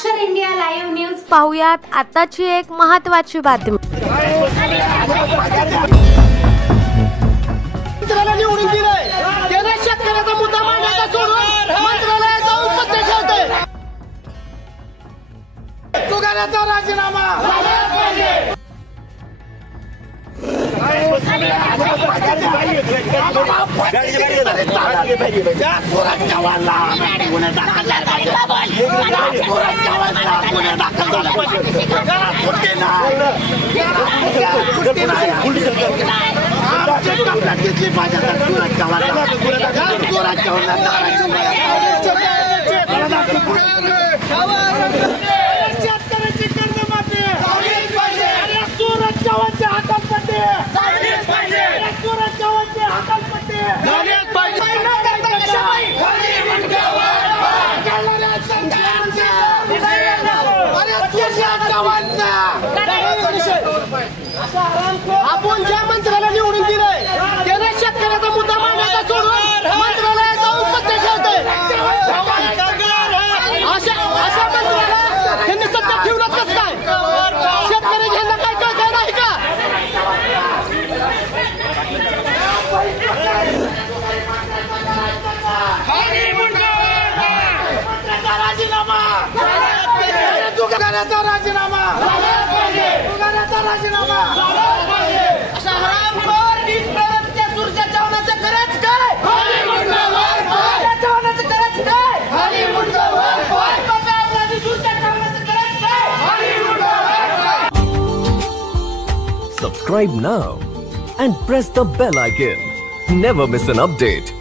अक्षर India live news पाहुयात आताची एक महत्त्वाची बातमी। मंत्रालयाला निवडून दिलंय, त्याने शेतकऱ्याचा मुद्दा मांडायचा सोडून मंत्रालयात जाऊन पत्ते ठेवतोय। तुघाल्याचा राजीनामा आपण ज्या मंत्र्याला निवडून दिलंय त्याने शेतकऱ्याचा मुद्दा मांडायचा सोडून मंत्रालयात जाऊन पत्ते ठेवतोय। अशा मंत्र्याला त्यांनी सत्ता ठेवलं कसं काय? शेतकरी घ्यायला काय कळत नाही का? राजीनामा अशा हरामखोर नीचप्रवृत्तीच्या सुरच्या चव्हाणाचं करायचं काय? चव्हाणाचं करायचं काय? Subscribe now and press the bell icon. Never miss an update.